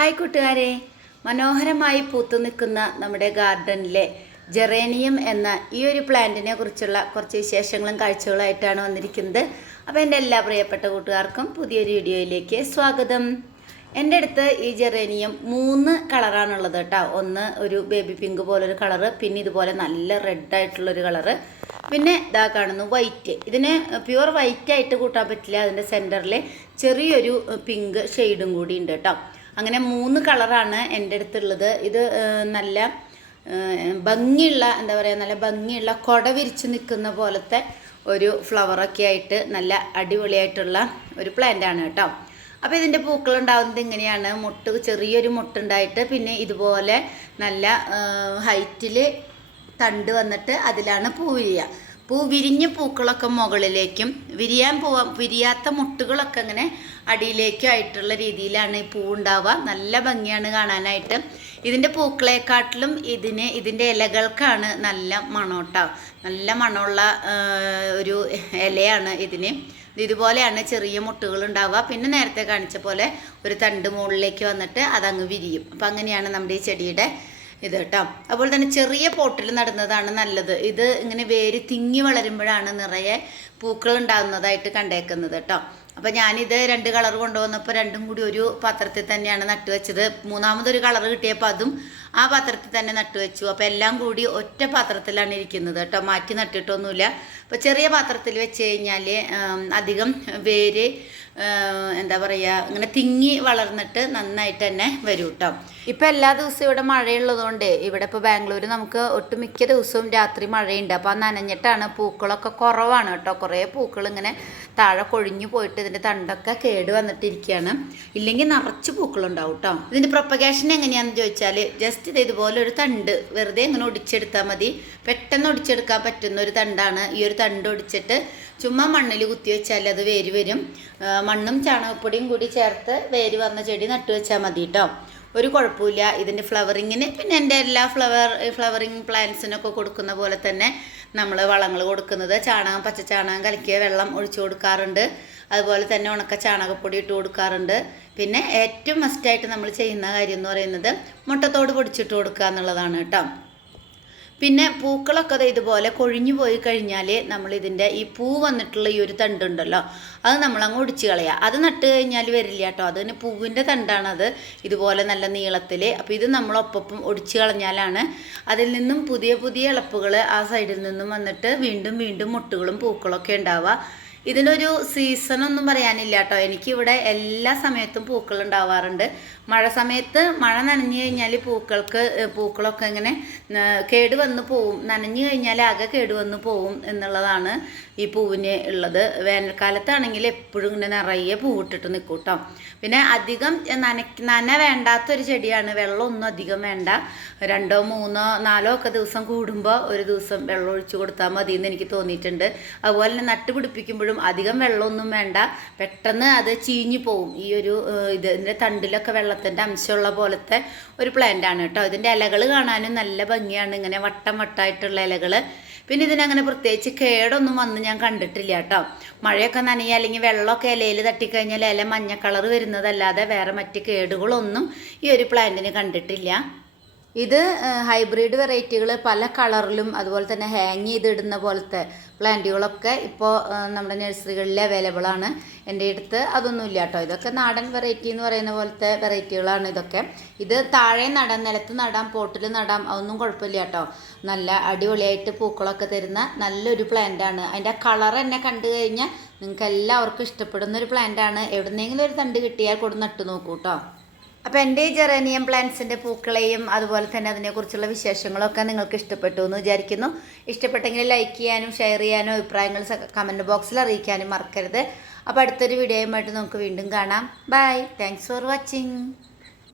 Hi കൂട്ടുകാരെ, മനോഹരമായി പൂത്തു നിൽക്കുന്ന നമ്മുടെ ഗാർഡനിലെ ജെറേനിയം എന്ന ഈ ഒരു പ്ലാന്റിനെ കുറിച്ചുള്ള കുറച്ച് വിശേഷങ്ങളും കാഴ്ചകളായിട്ടാണ് വന്നിരിക്കുന്നത്. അപ്പോൾ എൻ്റെ എല്ലാ പ്രിയപ്പെട്ട കൂട്ടുകാർക്കും പുതിയൊരു വീഡിയോയിലേക്ക് സ്വാഗതം. എൻ്റെ അടുത്ത് ഈ ജെറേനിയം 3 കളറാണുള്ളത് കേട്ടോ. ഒന്ന് ഒരു ബേബി പിങ്ക് പോലൊരു കളറ്, പിന്നെ ഇതുപോലെ നല്ല റെഡായിട്ടുള്ളൊരു കളറ്, പിന്നെ ഇതാ കാണുന്നു വൈറ്റ്. ഇതിന് പ്യുവർ വൈറ്റ് ആയിട്ട് കൂട്ടാൻ പറ്റില്ല, അതിൻ്റെ സെൻറ്ററിൽ ചെറിയൊരു പിങ്ക് ഷെയ്ഡും കൂടി ഉണ്ട് കേട്ടോ. അങ്ങനെ 3 കളറാണ് എൻ്റെ അടുത്തുള്ളത്. ഇത് നല്ല ഭംഗിയുള്ള, എന്താ പറയുക, നല്ല ഭംഗിയുള്ള കൊട വിരിച്ച് നിൽക്കുന്ന പോലത്തെ ഒരു ഫ്ലവറൊക്കെ ആയിട്ട് നല്ല അടിപൊളിയായിട്ടുള്ള ഒരു പ്ലാന്റാണ് കേട്ടോ. അപ്പോൾ ഇതിൻ്റെ പൂക്കളുണ്ടാകുന്നത് ഇങ്ങനെയാണ്. ചെറിയൊരു മുട്ടുണ്ടായിട്ട് പിന്നെ ഇതുപോലെ നല്ല ഹൈറ്റിൽ തണ്ട് വന്നിട്ട് അതിലാണ് പൂ വിരിയുക. പൂ വിരിഞ്ഞ പൂക്കളൊക്കെ മുകളിലേക്കും വിരിയാത്ത മുട്ടുകളൊക്കെ അങ്ങനെ അടിയിലേക്കും ആയിട്ടുള്ള രീതിയിലാണ് ഈ പൂ ഉണ്ടാവുക. നല്ല ഭംഗിയാണ് കാണാനായിട്ട്. ഇതിൻ്റെ പൂക്കളെക്കാട്ടിലും ഇതിൻ്റെ ഇലകൾക്കാണ് നല്ല മണോട്ടോ. നല്ല മണമുള്ള ഒരു ഇലയാണ് ഇതിന്. ഇതുപോലെയാണ് ചെറിയ മുട്ടുകൾ ഉണ്ടാവുക. പിന്നെ നേരത്തെ കാണിച്ച പോലെ ഒരു തണ്ട് മുകളിലേക്ക് വന്നിട്ട് അതങ്ങ് വിരിയും. അപ്പം അങ്ങനെയാണ് നമ്മുടെ ഈ ചെടിയുടെ ഇത് കേട്ടോ. അതുപോലെ തന്നെ ചെറിയ പോട്ടിൽ നടുന്നതാണ് നല്ലത്. ഇത് ഇങ്ങനെ വേര് തിങ്ങി വളരുമ്പോഴാണ് നിറയെ പൂക്കൾ ഉണ്ടാകുന്നതായിട്ട് കണ്ടേക്കുന്നത് കേട്ടോ. അപ്പോൾ ഞാനിത് 2 കളർ കൊണ്ടുവന്നപ്പോൾ രണ്ടും കൂടി ഒരു പാത്രത്തിൽ തന്നെയാണ് നട്ടുവെച്ചത്. മൂന്നാമതൊരു കളർ കിട്ടിയപ്പോൾ അതും ആ പാത്രത്തിൽ തന്നെ നട്ടുവെച്ചു. അപ്പോൾ എല്ലാം കൂടി ഒറ്റ പാത്രത്തിലാണ് ഇരിക്കുന്നത് കേട്ടോ, മാറ്റി നട്ടിട്ടൊന്നുമില്ല. അപ്പോൾ ചെറിയ പാത്രത്തിൽ വെച്ച് കഴിഞ്ഞാൽ അധികം വേര് എന്താ പറയുക, ഇങ്ങനെ തിങ്ങി വളർന്നിട്ട് നന്നായിട്ട് തന്നെ വരും കേട്ടോ. ഇപ്പം എല്ലാ ദിവസവും ഇവിടെ മഴയുള്ളതുകൊണ്ട്, ഇവിടെ ഇപ്പോൾ ബാംഗ്ലൂർ നമുക്ക് ഒട്ടുമിക്ക ദിവസവും രാത്രി മഴയുണ്ട്. അപ്പോൾ ആ നനഞ്ഞിട്ടാണ് പൂക്കളൊക്കെ കുറവാണ് കേട്ടോ. കുറേ പൂക്കൾ ഇങ്ങനെ താഴെ കൊഴിഞ്ഞു പോയിട്ട് ഇതിൻ്റെ തണ്ടൊക്കെ കേട് വന്നിട്ടിരിക്കുകയാണ്. ഇല്ലെങ്കിൽ നിറച്ച് പൂക്കളുണ്ടാവും കേട്ടോ. ഇതിൻ്റെ പ്രൊപ്പഗേഷൻ എങ്ങനെയാണെന്ന് ചോദിച്ചാൽ, ജസ്റ്റ് ഇതുപോലെ ഒരു തണ്ട് വെറുതെ ഇങ്ങനെ ഒടിച്ചെടുത്താൽ മതി. പെട്ടെന്ന് ഒടിച്ചെടുക്കാൻ പറ്റുന്ന ഒരു തണ്ടാണ്. ഈ ഒരു തണ്ട് ഒടിച്ചിട്ട് ചുമ്മാ മണ്ണിൽ കുത്തി വെച്ചാൽ അത് വേര് വരും. മണ്ണും ചാണകപ്പൊടിയും കൂടി ചേർത്ത് വേര് വന്ന ചെടി നട്ടു വെച്ചാൽ മതി കേട്ടോ. ഒരു കുഴപ്പമില്ല. ഇതിൻ്റെ ഫ്ലവറിങ്ങിന് പിന്നെ എൻ്റെ എല്ലാ ഫ്ലവറിങ് പ്ലാന്റ്സിനൊക്കെ കൊടുക്കുന്ന പോലെ തന്നെ നമ്മൾ വളങ്ങൾ കൊടുക്കുന്നത് പച്ച ചാണകം കലക്കിയ വെള്ളം ഒഴിച്ചു കൊടുക്കാറുണ്ട്. അതുപോലെ തന്നെ ഉണക്ക ചാണകപ്പൊടി ഇട്ട് കൊടുക്കാറുണ്ട്. പിന്നെ ഏറ്റവും മസ്റ്റായിട്ട് നമ്മൾ ചെയ്യുന്ന കാര്യം എന്ന് പറയുന്നത് മുട്ടത്തോട് പൊടിച്ചിട്ട് കൊടുക്കുക എന്നുള്ളതാണ് കേട്ടോ. പിന്നെ പൂക്കളൊക്കെ ഇതുപോലെ കൊഴിഞ്ഞു പോയി കഴിഞ്ഞാൽ നമ്മളിതിൻ്റെ ഈ പൂ വന്നിട്ടുള്ള ഈ ഒരു തണ്ടുണ്ടല്ലോ, അത് നമ്മളങ്ങ് ഒടിച്ച് കളയുക. അത് നട്ട് കഴിഞ്ഞാൽ വരില്ല കേട്ടോ. അതിന് പൂവിൻ്റെ തണ്ടാണത്, ഇതുപോലെ നല്ല നീളത്തിൽ. അപ്പോൾ ഇത് നമ്മളൊപ്പം ഒടിച്ച് കളഞ്ഞാലാണ് അതിൽ നിന്നും പുതിയ പുതിയ ഇളപ്പുകൾ ആ സൈഡിൽ നിന്നും വന്നിട്ട് വീണ്ടും വീണ്ടും മുട്ടുകളും പൂക്കളൊക്കെ ഉണ്ടാവുക. ഇതിനൊരു സീസണൊന്നും പറയാനില്ല കേട്ടോ. എനിക്കിവിടെ എല്ലാ സമയത്തും പൂക്കൾ ഉണ്ടാവാറുണ്ട്. മഴ സമയത്ത് മഴ നനഞ്ഞു കഴിഞ്ഞാൽ പൂക്കളൊക്കെ ഇങ്ങനെ കേടുവന്ന് പോവും. നനഞ്ഞു കഴിഞ്ഞാൽ ആകെ കേടുവന്ന് പോവും എന്നുള്ളതാണ് ഈ പൂവിന് ഉള്ളത്. വേനൽക്കാലത്താണെങ്കിൽ എപ്പോഴും ഇങ്ങനെ നിറയെ പൂവിട്ടിട്ട് നിൽക്കും കേട്ടോ. പിന്നെ അധികം നന വേണ്ടാത്തൊരു ചെടിയാണ്. വെള്ളമൊന്നും അധികം വേണ്ട. 2, 3, 4 ഒക്കെ ദിവസം കൂടുമ്പോൾ ഒരു ദിവസം വെള്ളം ഒഴിച്ചു കൊടുത്താൽ മതി എന്ന് എനിക്ക് തോന്നിയിട്ടുണ്ട്. അതുപോലെ തന്നെ നട്ടുപിടിപ്പിക്കുമ്പോഴും അധികം വെള്ളമൊന്നും വേണ്ട. പെട്ടെന്ന് അത് ചീഞ്ഞു പോവും. ഈ ഒരു ഇതിൻ്റെ തണ്ടിലൊക്കെ വെള്ളത്തിൻ്റെ അംശമുള്ള പോലത്തെ ഒരു പ്ലാന്റ് ആണ് കേട്ടോ. ഇതിൻ്റെ ഇലകൾ കാണാനും നല്ല ഭംഗിയാണ്, ഇങ്ങനെ വട്ടം വട്ടമായിട്ടുള്ള ഇലകൾ. പിന്നെ ഇതിനങ്ങനെ പ്രത്യേകിച്ച് കേടൊന്നും വന്ന് ഞാൻ കണ്ടിട്ടില്ല കേട്ടോ. മഴയൊക്കെ നനയുക അല്ലെങ്കിൽ വെള്ളമൊക്കെ ഇലയിൽ തട്ടിക്കഴിഞ്ഞാൽ ഇല മഞ്ഞ കളർ വരുന്നതല്ലാതെ വേറെ മറ്റ് കേടുകളൊന്നും ഈ ഒരു പ്ലാന്റിന് കണ്ടിട്ടില്ല. ഇത് ഹൈബ്രിഡ് വെറൈറ്റികൾ പല കളറിലും അതുപോലെ തന്നെ ഹാങ് ചെയ്തിടുന്ന പോലത്തെ പ്ലാന്റുകളൊക്കെ ഇപ്പോൾ നമ്മുടെ നഴ്സറികളിൽ അവൈലബിൾ ആണ്. എൻ്റെ അടുത്ത് അതൊന്നുമില്ല കേട്ടോ. ഇതൊക്കെ നാടൻ വെറൈറ്റി എന്ന് പറയുന്ന പോലത്തെ വെറൈറ്റികളാണ് ഇതൊക്കെ. ഇത് താഴെ നടാം, നിലത്ത് നടാം, പോട്ടിൽ നടാം, അതൊന്നും കുഴപ്പമില്ല കേട്ടോ. നല്ല അടിപൊളിയായിട്ട് പൂക്കളൊക്കെ തരുന്ന നല്ലൊരു പ്ലാന്റാണ്. അതിൻ്റെ കളർ എന്നെ കണ്ടു കഴിഞ്ഞാൽ നിങ്ങൾക്ക് എല്ലാവർക്കും ഇഷ്ടപ്പെടുന്ന ഒരു പ്ലാന്റാണ്. എവിടുന്നെങ്കിലും ഒരു തണ്ട് കിട്ടിയാൽ കൊണ്ട് നട്ടു നോക്കൂ കേട്ടോ. അപ്പോൾ എൻ്റെ ഈ ജെറേനിയം പ്ലാന്റ്സിൻ്റെ പൂക്കളെയും അതുപോലെ തന്നെ അതിനെക്കുറിച്ചുള്ള വിശേഷങ്ങളൊക്കെ നിങ്ങൾക്ക് ഇഷ്ടപ്പെട്ടു എന്ന് വിചാരിക്കുന്നു. ഇഷ്ടപ്പെട്ടെങ്കിൽ ലൈക്ക് ചെയ്യാനും ഷെയർ ചെയ്യാനും അഭിപ്രായങ്ങൾ കമൻറ്റ് ബോക്സിൽ അറിയിക്കാനും മറക്കരുത്. അപ്പോൾ അടുത്തൊരു വീഡിയോയുമായിട്ട് നമുക്ക് വീണ്ടും കാണാം. ബൈ. Thanks for watching.